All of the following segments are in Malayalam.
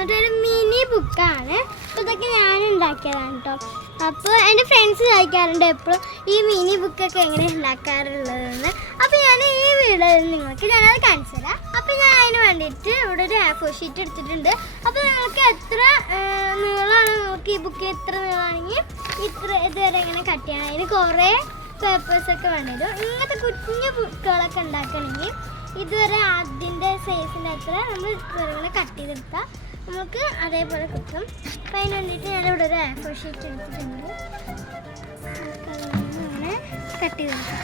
വന്നിട്ട് ഒരു മിനി ബുക്കാണ് അപ്പോൾ ഇതൊക്കെ ഞാൻ ഉണ്ടാക്കിയതാണ് കേട്ടോ അപ്പോൾ എന്റെ ഫ്രണ്ട്സ് ചോദിക്കാറുണ്ട് എപ്പോഴും ഈ മിനി ബുക്കൊക്കെ എങ്ങനെ ഉണ്ടാക്കാറുള്ളതെന്ന്. അപ്പോൾ ഞാൻ ഈ വീഡിയോയിൽ നിങ്ങൾക്ക് ഞാനത് കാണിച്ചു തരാം. അപ്പോൾ ഞാൻ അതിന് വേണ്ടിയിട്ട് ഇവിടെ ഒരു ആഫോ ഷീറ്റ് എടുത്തിട്ടുണ്ട്. അപ്പോൾ നിങ്ങൾക്ക് എത്ര നീളമാണ് നിങ്ങൾക്ക് ഈ ബുക്ക് എത്ര നീളമാണെങ്കിൽ ഇത്ര ഇതുവരെ ഇങ്ങനെ കട്ട് ചെയ്യണം അതിന് കുറേ പേപ്പേഴ്സൊക്കെ വേണ്ടി വരും. ഇങ്ങനത്തെ കുഞ്ഞു ബുക്കുകളൊക്കെ ഉണ്ടാക്കണമെങ്കിൽ ഇതുവരെ അതിന്റെ സൈസിന്റെ അത്ര നമ്മൾ ഇതുവരെ കട്ട് ചെയ്തെടുത്താൽ നമുക്ക് അതേപോലെ കിട്ടും. അപ്പം അതിന് വേണ്ടിയിട്ട് ഞാനിവിടെ ഒരു ആഫോ ഷീറ്റ് എടുത്തിട്ടുണ്ട്. അങ്ങനെ കട്ട് ചെയ്തെടുക്കാം.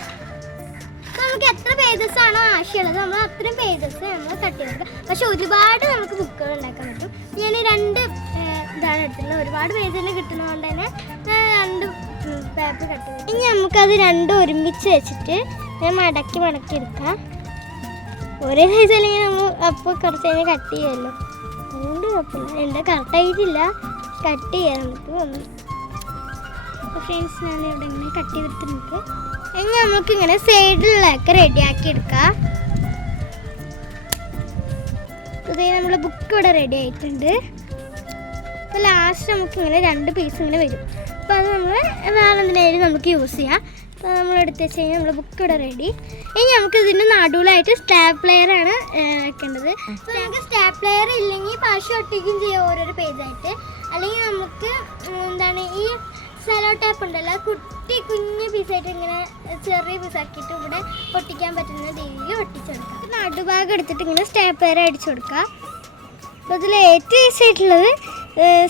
നമുക്ക് എത്ര പേജസ് ആണോ ആവശ്യമുള്ളത്? നമ്മൾ അത്രയും പേജസ് നമ്മൾ കട്ട് ചെയ്തെടുക്കാം. പക്ഷെ ഒരുപാട് നമുക്ക് ബുക്കുകൾ ഉണ്ടാക്കാൻ പറ്റും. ഞാൻ രണ്ട് ഇതാണ് എടുത്തിട്ടുള്ളത്. ഒരുപാട് പേജ് കിട്ടുന്നതുകൊണ്ട് തന്നെ ഞാൻ രണ്ട് പേപ്പർ കട്ട് ചെയ്തു ഇനി നമുക്കത് രണ്ടും ഒരുമിച്ച് വെച്ചിട്ട് ഞാൻ മടക്കി മടക്കി എടുക്കാം. ഒരേ സൈസ് അല്ലെങ്കിൽ നമ്മൾ അപ്പോൾ കുറച്ച് കഴിഞ്ഞ് കട്ട് ചെയ്യുമല്ലോ അതുകൊണ്ട് കുഴപ്പമില്ല. എന്റെ കറക്റ്റ് ആയിട്ടില്ല കട്ട് ചെയ്യാൻ നമുക്ക് വന്നു. ഫ്രണ്ട്സ് ഞാൻ ഇവിടെ ഇങ്ങനെ കട്ട് ചെയ്തിട്ട് നമുക്ക് നമുക്ക് ഇങ്ങനെ സൈഡിലൊക്കെ റെഡിയാക്കി എടുക്കാം. ഇതേ നമ്മളെ ബുക്ക് ഇവിടെ റെഡി ആയിട്ടുണ്ട്. അപ്പോൾ ലാസ്റ്റ് നമുക്ക് ഇങ്ങനെ രണ്ട് പീസ് ഇങ്ങനെ വരും. അപ്പോൾ അത് നമ്മൾ വേറെ എന്തിനായാലും നമുക്ക് യൂസ് ചെയ്യാം. അപ്പോൾ നമ്മൾ എടുത്ത് വെച്ച് കഴിഞ്ഞാൽ നമ്മുടെ ബുക്ക് ഇവിടെ റെഡി ഇനി നമുക്ക് ഇതിന്റെ നടുവിലായിട്ട് സ്റ്റാപ്ലെയർ ആണ് വെക്കേണ്ടത്. അപ്പോൾ നമുക്ക് സ്റ്റാപ്പ് ലെയർ ഇല്ലെങ്കിൽ പശു ഒട്ടിക്കും ചെയ്യാം ഓരോരോ പേജായിട്ട് അല്ലെങ്കിൽ നമുക്ക് എന്താണ് ഈ സെലോ ടാപ്പ് ഉണ്ടല്ലോ കുട്ടി കുഞ്ഞ് പീസായിട്ട് ഇങ്ങനെ ചെറിയ പീസാക്കിയിട്ട് ഇവിടെ ഒട്ടിക്കാൻ പറ്റുന്ന രീതിയിൽ ഒട്ടിച്ചെടുക്കാം. നടുഭാഗം എടുത്തിട്ട് ഇങ്ങനെ സ്റ്റാപ്പ് ലെയർ അടിച്ചു കൊടുക്കുക അപ്പോൾ ഇതിൽ ഏറ്റവും ഈസി ആയിട്ടുള്ളത്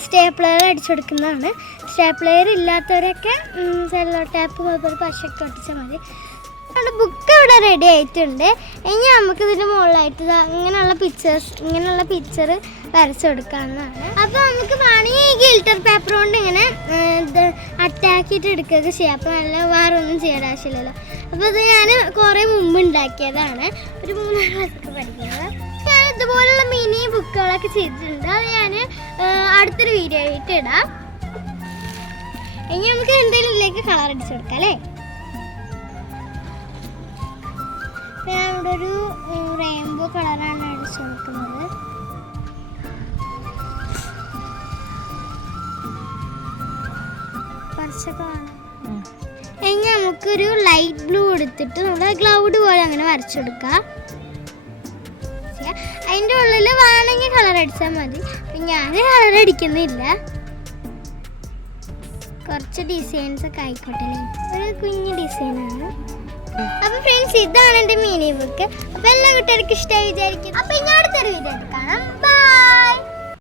സ്റ്റേപ്ലെയർ അടിച്ചു കൊടുക്കുന്നതാണ് സ്റ്റേപ്ലെയർ ഇല്ലാത്തവരൊക്കെ സെല്ലോ ടാപ്പ് പോലത്തെ പശയൊക്കെ ഒട്ടിച്ചാൽ മതി. നമ്മുടെ ബുക്ക് ഇവിടെ റെഡി ആയിട്ടുണ്ട്. ഇനി നമുക്ക് ഇതിന്റെ മുകളിലായിട്ട് ഇങ്ങനെയുള്ള പിക്ചേഴ്സ് ഇങ്ങനെയുള്ള പിക്ചർ വരച്ചു കൊടുക്കാവുന്നതാണ് അപ്പോൾ നമുക്ക് വേണമെങ്കിൽ ഈ ഗിൽട്ടർ പേപ്പർ കൊണ്ട് ഇങ്ങനെ ഇത് അറ്റാക്കിയിട്ട് എടുക്കുകയൊക്കെ ചെയ്യാം. അപ്പോൾ നല്ല വേറെ ഒന്നും ചെയ്യേണ്ട ആവശ്യമില്ലല്ലോ. അപ്പോൾ ഇത് ഞാൻ കുറേ മുമ്പ് ഉണ്ടാക്കിയതാണ്. ഒരു മൂന്നാം ക്ലാസ്സൊക്കെ പഠിക്കുന്നത്. ഞാൻ ഇതുപോലുള്ള മിനി ബുക്കുകളൊക്കെ ചെയ്തിട്ടുണ്ട്. അത് അടുത്തൊരു വീഡിയോ ആയിട്ട് ഇടാം. ഇനി നമുക്ക് എന്തെങ്കിലും ഇതിലേക്ക് കളർ അടിച്ചു കൊടുക്കാം അല്ലേ? ഇപ്പൊ ഞാൻ ഇവിടെ ഒരു റെയിൻബോ കളറാണ് അടിച്ചു കൊടുക്കുന്നത്. കുറച്ചൊക്കെ വേണം. ഇനി നമുക്കൊരു ലൈറ്റ് ബ്ലൂ എടുത്തിട്ട് നമ്മൾ ക്ലൗഡ് പോലെ അങ്ങനെ വരച്ചെടുക്കാം അതിന്റെ ഉള്ളിൽ വേണമെങ്കിൽ അടിച്ചാൽ മതി. ഞാൻ കളർ അടിക്കുന്നില്ല. കുറച്ച് ഡിസൈൻസ് ഒക്കെ ആയിക്കോട്ടെ ഒരു കുഞ്ഞു ഡിസൈനാണ് അപ്പൊ ഫ്രണ്ട്സ് ഇതാണ് എന്റെ മീനി ബുക്ക് അപ്പൊ എല്ലാ കുട്ടികൾക്കും ഇഷ്ടമായി വിചാരിക്കും അപ്പൊ ഞാൻ അടുത്തൊരു വീഡിയോ കാണാം. ബൈ